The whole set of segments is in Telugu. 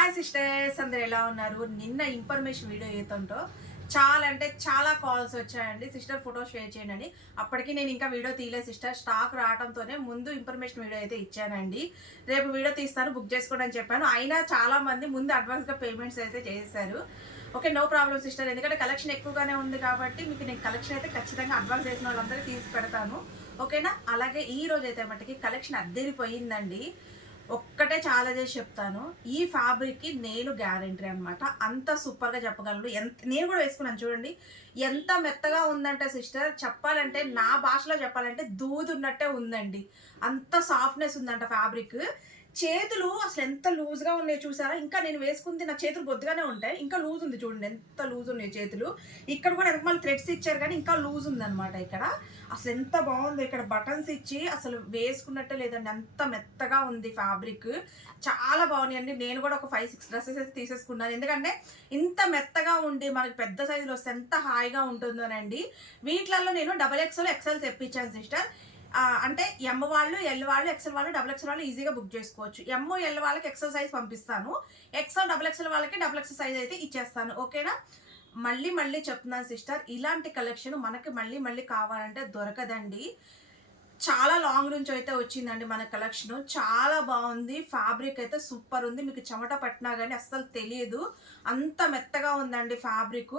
హాయ్ సిస్టర్స్ అందరు ఎలా ఉన్నారు? నిన్న ఇన్ఫర్మేషన్ వీడియో ఏతుంటో చాలా అంటే చాలా కాల్స్ వచ్చాయండి. సిస్టర్ ఫోటో షేర్ చేయండి. అని అప్పటికి నేను ఇంకా వీడియో తీయలేదు సిస్టర్. స్టాక్ రావడంతోనే ముందు ఇన్ఫర్మేషన్ వీడియో అయితే ఇచ్చానండి. రేపు వీడియో తీస్తాను బుక్ చేసుకోండి అని చెప్పాను. అయినా చాలా మంది ముందు అడ్వాన్స్గా పేమెంట్స్ అయితే చేశారు ఓకే నో ప్రాబ్లం సిస్టర్. ఎందుకంటే కలెక్షన్ ఎక్కువగానే ఉంది కాబట్టి మీకు నేను కలెక్షన్ అయితే ఖచ్చితంగా అడ్వాన్స్ చేసిన వాళ్ళందరికీ తీసి పెడతాను. ఓకేనా? అలాగే ఈ రోజు అయితే మటుకి కలెక్షన్ అద్దెరిపోయిందండి. ఒక్కటే చాలా చేసి చెప్తాను. ఈ ఫ్యాబ్రిక్కి నేను గ్యారంటీ అనమాట అంత సూపర్గా చెప్పగలను. ఎంత నేను కూడా వేసుకున్నాను చూడండి. ఎంత మెత్తగా ఉందంటే సిస్టర్ చెప్పాలంటే నా భాషలో చెప్పాలంటే దూదున్నట్టే ఉందండి. అంత సాఫ్ట్నెస్ ఉందంట ఫ్యాబ్రిక్ చేతులు అసలు ఎంత లూజ్గా ఉన్నాయి చూసారా? ఇంకా నేను వేసుకుంది నా చేతులు బొద్దుగానే ఉంటాయి. ఇంకా లూజ్ ఉంది చూడండి ఎంత లూజ్ ఉన్నాయి చేతులు. ఇక్కడ కూడా వెనక మళ్ళీ థ్రెడ్స్ ఇచ్చారు కానీ ఇంకా లూజ్ ఉందన్నమాట ఇక్కడ. అసలు ఎంత బాగుందో ఇక్కడ బటన్స్ ఇచ్చి అసలు వేసుకున్నట్టే లేదండి అంత మెత్తగా ఉంది ఫ్యాబ్రిక్ చాలా బాగున్నాయండి. నేను కూడా ఒక ఫైవ్ సిక్స్ డ్రెస్సెస్ అయితే తీసేసుకున్నాను. ఎందుకంటే ఇంత మెత్తగా ఉండి మనకి పెద్ద సైజులో వస్తే ఎంత హాయిగా ఉంటుందోనండి. వీటిలలో నేను డబల్ ఎక్స్ఎల్ ఎక్సెల్ తెప్పించాను సిస్టర్ అంటే ఎమ్ వాళ్ళు ఎల్ వాళ్ళు ఎక్సెల్ వాళ్ళు డబుల్ ఎక్సెల్ వాళ్ళు ఈజీగా బుక్ చేసుకోవచ్చు. ఎమ్ ఎల్ వాళ్ళకి ఎక్సెల్ సైజ్ పంపిస్తాను. ఎక్సెల్ డబుల్ ఎక్సెల్ వాళ్ళకి డబుల్ ఎక్సెల్ సైజ్ అయితే ఇచ్చేస్తాను. ఓకేనా మళ్ళీ మళ్ళీ చెప్తున్నాను సిస్టర్ ఇలాంటి కలెక్షన్ మనకి మళ్ళీ మళ్ళీ కావాలంటే దొరకదండి. చాలా లాంగ్ నుంచి అయితే వచ్చిందండి మన కలెక్షన్. చాలా బాగుంది. ఫ్యాబ్రిక్ అయితే సూపర్ ఉంది. మీకు చెమట పట్టినా కానీ అస్సలు తెలియదు. అంత మెత్తగా ఉందండి ఫ్యాబ్రిక్.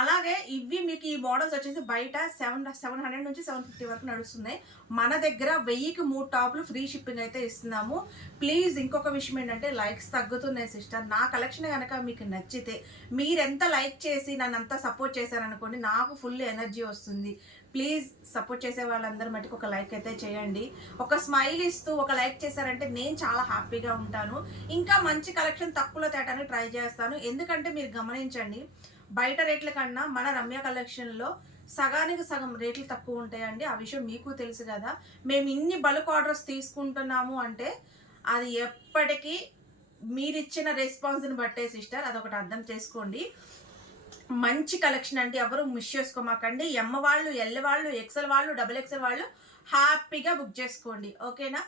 అలాగే ఇవి మీకు ఈ మోడల్స్ వచ్చేసి బయట సెవెన్ సెవెన్ హండ్రెడ్ నుంచి సెవెన్ ఫిఫ్టీ వరకు నడుస్తున్నాయి. మన దగ్గర వెయ్యికి మూడు టాపులు ఫ్రీ షిప్పింగ్ అయితే ఇస్తున్నాము. ప్లీజ్ ఇంకొక విషయం ఏంటంటే లైక్స్ తగ్గుతున్నాయి సిస్టర్. నా కలెక్షన్ కనుక మీకు నచ్చితే మీరెంత లైక్ చేసి నన్ను అంతా సపోర్ట్ చేశారనుకోండి నాకు ఫుల్ ఎనర్జీ వస్తుంది. ప్లీజ్ సపోర్ట్ చేసే వాళ్ళందరూ మటుకు ఒక లైక్ అయితే చేయండి. ఒక స్మైల్ ఇస్తూ ఒక లైక్ చేశారంటే నేను చాలా హ్యాపీగా ఉంటాను. ఇంకా మంచి కలెక్షన్ తక్కువలో తేటానికి ట్రై చేస్తాను. ఎందుకంటే మీరు గమనించండి బయట రేట్ల కన్నా మన రమ్య కలెక్షన్లో సగానికి సగం రేట్లు తక్కువ ఉంటాయండి. ఆ విషయం మీకు తెలుసు కదా. మేము ఇన్ని బల్క్ ఆర్డర్స్ తీసుకుంటున్నాము అంటే అది ఎప్పటికీ మీరిచ్చిన రెస్పాన్స్ని బట్టే సిస్టర్ అదొకటి అర్థం చేసుకోండి. మంచి కలెక్షన్ అంటే ఎవరు మిస్ చేసుకోమాకండి. ఎమ్మ వాళ్ళు ఎల్ వాళ్ళు ఎక్సెల్ వాళ్ళు డబుల్ ఎక్సెల్ వాళ్ళు హ్యాపీగా బుక్ చేసుకోండి. ఓకేనా?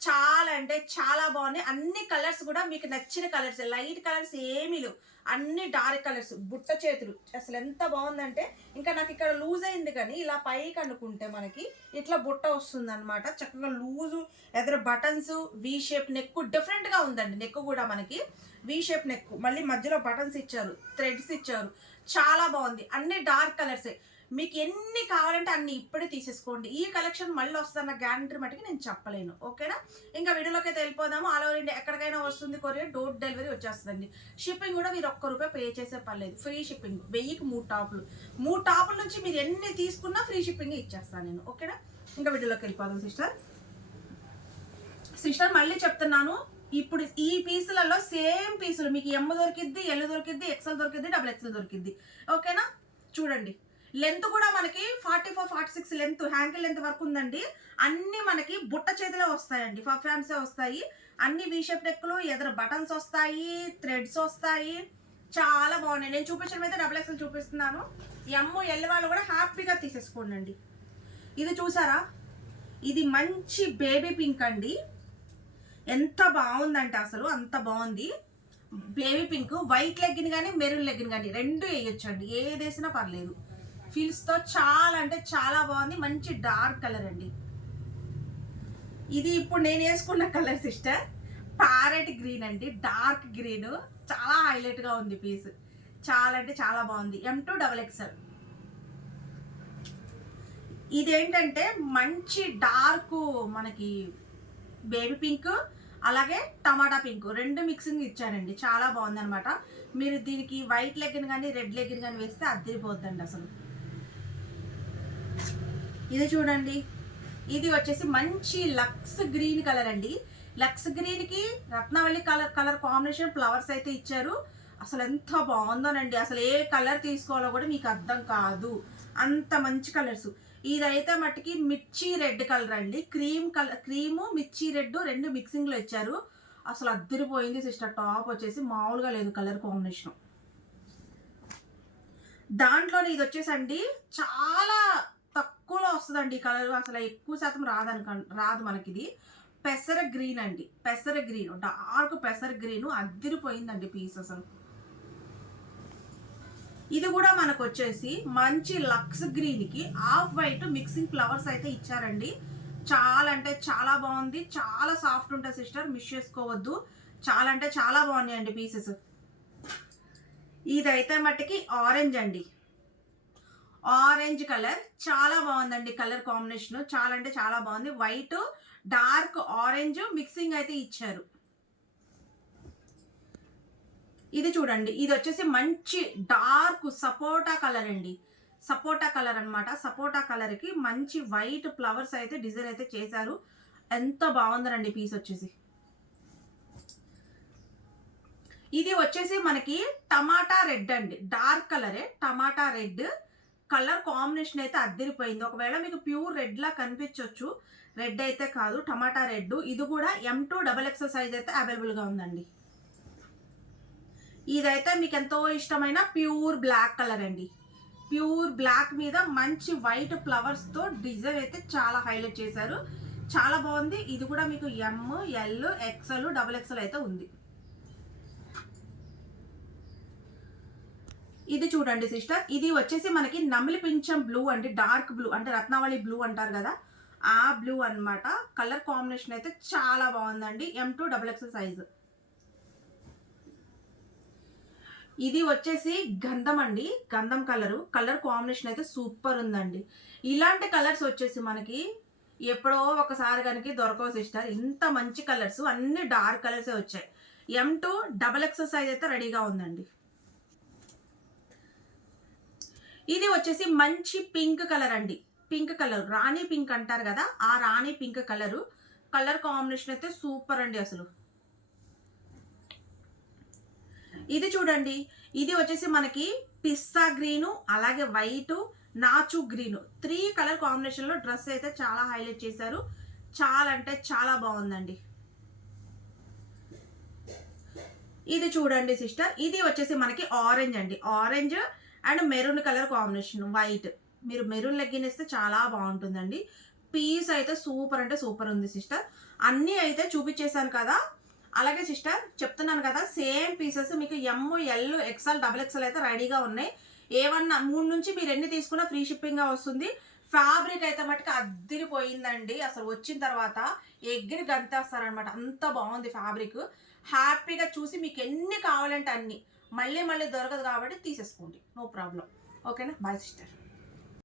చాలా అంటే చాలా బాగున్నాయి. అన్ని కలర్స్ కూడా మీకు నచ్చిన కలర్స్ లైట్ కలర్స్ ఏమీ లేవు. అన్ని డార్క్ కలర్స్ బుట్ట చేతులు. అసలు ఎంత బాగుందంటే ఇంకా నాకు ఇక్కడ లూజ్ అయింది కానీ ఇలా పైకి అనుకుంటే మనకి ఇట్లా బుట్ట వస్తుంది అనమాట చక్కగా లూజు ఎదురు బటన్స్ వి షేప్ నెక్ డిఫరెంట్గా ఉందండి. నెక్ కూడా మనకి వి షేప్ నెక్ మళ్ళీ మధ్యలో బటన్స్ ఇచ్చారు థ్రెడ్స్ ఇచ్చారు. చాలా బాగుంది. అన్ని డార్క్ కలర్సే. మీకు ఎన్ని కావాలంటే అన్ని ఇప్పుడే తీసేసుకోండి. ఈ కలెక్షన్ మళ్ళీ వస్తుందన్న గ్యారంటీ మటుకు నేను చెప్పలేను. ఓకేనా? ఇంకా వీడియోలోకి అయితే వెళ్ళిపోదాము. ఆల్ ఓవర్ ఇండియా ఎక్కడికైనా వస్తుంది కొరియర్ డోర్ డెలివరీ వచ్చేస్తుందండి. షిప్పింగ్ కూడా మీరు ఒక్క రూపాయి పే చేసే పర్లేదు ఫ్రీ షిప్పింగ్. వెయ్యికి మూడు టాపులు. మూడు టాపుల నుంచి మీరు ఎన్ని తీసుకున్నా ఫ్రీ షిప్పింగ్ ఇచ్చేస్తాను నేను. ఓకేనా? ఇంకా వీడియోలోకి వెళ్ళిపోదాం సిస్టర్. సిస్టర్ మళ్ళీ చెప్తున్నాను. ఇప్పుడు ఈ పీసులలో సేమ్ పీసులు మీకు ఎమ్ దొరికిద్ది ఎల్ దొరికిద్ది ఎక్సెల్ దొరికిద్ది డబుల్ ఎక్సెల్ దొరికిద్ది. ఓకేనా చూడండి. లెంత్ కూడా మనకి forty four forty six length ankle length వరకు ఉందండి. అన్ని మనకి బుట్ట చేతిలో వస్తాయండి. ఫఫ్ ఫ్యామ్సే వస్తాయి. అన్ని వీ షేప్ నెక్లు ఎదురు బటన్స్ వస్తాయి థ్రెడ్స్ వస్తాయి. చాలా బాగున్నాయి. నేను చూపించడం అయితే డబుల్ ఎక్సెల్ చూపిస్తున్నాను. ఎమ్ము ఎల్ వాళ్ళు కూడా హ్యాపీగా తీసేసుకోండి ఇది చూసారా? ఇది మంచి బేబీ పింక్ అండి. ఎంత బాగుందంటే అసలు అంత బాగుంది. బేబీ పింక్ వైట్ లెగ్గిన్ కానీ మెరూన్ లెగ్గిన్ కానీ రెండు వేయొచ్చు అండి ఏది వేసినా పర్లేదు. ఫిల్స్తో చాలా అంటే చాలా బాగుంది. మంచి డార్క్ కలర్ అండి. ఇది ఇప్పుడు నేను వేసుకున్న కలర్ సిస్టర్ ప్యారెట్ గ్రీన్ అండి. డార్క్ గ్రీన్ చాలా హైలైట్గా ఉంది పీస్ చాలా అంటే చాలా బాగుంది. ఎం టూ డబల్ ఎక్స్ఎల్ ఇదేంటంటే మంచి డార్క్ మనకి బేబీ పింక్ అలాగే టమాటా పింక్. రెండు మిక్సింగ్ ఇచ్చారండి. చాలా బాగుంది అనమాట మీరు దీనికి వైట్ లెగ్గిన్ కానీ రెడ్ లెగ్గిన్ కానీ వేస్తే అద్దరిపోద్దండి అసలు. ఇది చూడండి. ఇది వచ్చేసి మంచి లక్స్ గ్రీన్ కలర్ అండి. లక్స్ గ్రీన్కి Ratnavalli colour colour combination flowers అయితే ఇచ్చారు. అసలు ఎంత బాగుందోనండి. అసలు ఏ కలర్ తీసుకోవాలో కూడా మీకు అర్థం కాదు. అంత మంచి కలర్స్. ఇదైతే మట్టుకి మిర్చి రెడ్ కలర్ అండి. క్రీమ్ కలర్ క్రీము మిర్చి రెడ్ రెండు మిక్సింగ్లో ఇచ్చారు. అసలు అద్దరిపోయింది సిస్టర్. టాప్ వచ్చేసి మామూలుగా లేదు కలర్ కాంబినేషన్. దాంట్లోనే ఇది వచ్చేసండి. చాలా తక్కువలో వస్తుందండి ఈ కలర్. అసలు ఎక్కువ శాతం రాదనుక రాదు మనకి ఇది పెసర గ్రీన్ అండి. పెసర గ్రీన్ డార్క్ పెసర గ్రీన్ అద్దరిపోయిందండి పీస్ అసలు. ఇది కూడా మనకు వచ్చేసి మంచి లక్స్ గ్రీన్కి ఆఫ్ వైట్ మిక్సింగ్ ఫ్లవర్స్ అయితే ఇచ్చారండి. చాలా అంటే చాలా బాగుంది. చాలా సాఫ్ట్ ఉంటుంది సిస్టర్. మిస్ చేసుకోవద్దు. చాలా అంటే చాలా బాగున్నాయండి పీసెస్. ఇదైతే మట్టుకి ఆరెంజ్ అండి. Orange colour. చాలా బాగుందండి కలర్ కాంబినేషన్. చాలా అంటే చాలా బాగుంది. వైట్ డార్క్ ఆరెంజ్ మిక్సింగ్ అయితే ఇచ్చారు. ఇది చూడండి ఇది వచ్చేసి మంచి డార్క్ సపోటా కలర్ అండి. సపోటా కలర్ అనమాట సపోటా కలర్కి మంచి వైట్ ఫ్లవర్స్ అయితే డిజైన్ అయితే చేశారు. ఎంత బాగుందండి పీస్ వచ్చేసి. ఇది వచ్చేసి మనకి టమాటా రెడ్ అండి. డార్క్ కలరే టమాటా రెడ్. కలర్ కాంబినేషన్ అయితే అద్దరిపోయింది. ఒకవేళ మీకు ప్యూర్ రెడ్లా కనిపించవచ్చు రెడ్ అయితే కాదు టమాటా రెడ్. ఇది కూడా M two double XL size అయితే అవైలబుల్గా ఉందండి. ఇదైతే మీకు ఎంతో ఇష్టమైన ప్యూర్ బ్లాక్ కలర్ అండి. ప్యూర్ బ్లాక్ మీద మంచి వైట్ ఫ్లవర్స్తో డిజైన్ అయితే చాలా హైలైట్ చేశారు. చాలా బాగుంది. ఇది కూడా మీకు M L XL double XL అయితే ఉంది. ఇది చూడండి సిస్టర్. ఇది వచ్చేసి మనకి నమిలి పింఛం బ్లూ అండి. డార్క్ బ్లూ అంటే రత్నావళి బ్లూ అంటారు కదా. ఆ బ్లూ అన్నమాట. కలర్ కాంబినేషన్ అయితే చాలా బాగుందండి. M two double X size ఇది వచ్చేసి గంధం అండి. గంధం కలరు. కలర్ కాంబినేషన్ అయితే సూపర్ ఉందండి. ఇలాంటి కలర్స్ వచ్చేసి మనకి ఎప్పుడో ఒకసారి కనుక దొరకవు సిస్టర్. ఇంత మంచి కలర్స్ అన్ని డార్క్ కలర్సే వచ్చాయి. M two double X size అయితే రెడీగా ఉందండి. ఇది వచ్చేసి మంచి పింక్ కలర్ అండి. Pink colour. రాణి పింక్ అంటారు కదా ఆ రాణి పింక్ కలరు. కలర్ కాంబినేషన్ అయితే సూపర్ అండి అసలు. ఇది చూడండి. ఇది వచ్చేసి మనకి పిస్తా గ్రీను అలాగే వైట్ నాచు గ్రీను. త్రీ కలర్ కాంబినేషన్లో డ్రెస్ అయితే చాలా హైలైట్ చేశారు. చాలా అంటే చాలా బాగుందండి. ఇది చూడండి సిస్టర్. ఇది వచ్చేసి మనకి ఆరెంజ్ అండి. Orange and maroon colour combination. White. మీరు మెరూన్ లెగ్గిన్ ఇస్తే చాలా బాగుంటుందండి. పీస్ అయితే సూపర్ అంటే సూపర్ ఉంది సిస్టర్. అన్నీ అయితే చూపించేశాను కదా. అలాగే సిస్టర్ చెప్తున్నాను కదా సేమ్ పీసెస్ మీకు M L XL double XL అయితే రెడీగా ఉన్నాయి. ఏమన్నా మూడు నుంచి మీరు ఎన్ని తీసుకున్నా ఫ్రీ షిప్పింగ్గా వస్తుంది. ఫ్యాబ్రిక్ అయితే మటుకు అద్దిరిపోయిందండి. అసలు వచ్చిన తర్వాత ఎగ్గిరి గంతేస్తారనమాట అంత బాగుంది ఫ్యాబ్రిక్. హ్యాపీగా చూసి మీకు ఎన్ని కావాలంటే అన్ని. మళ్ళీ మళ్ళీ దొరకదు కాబట్టి తీసేసుకోండి. No problem. ఓకేనా? Bye sister.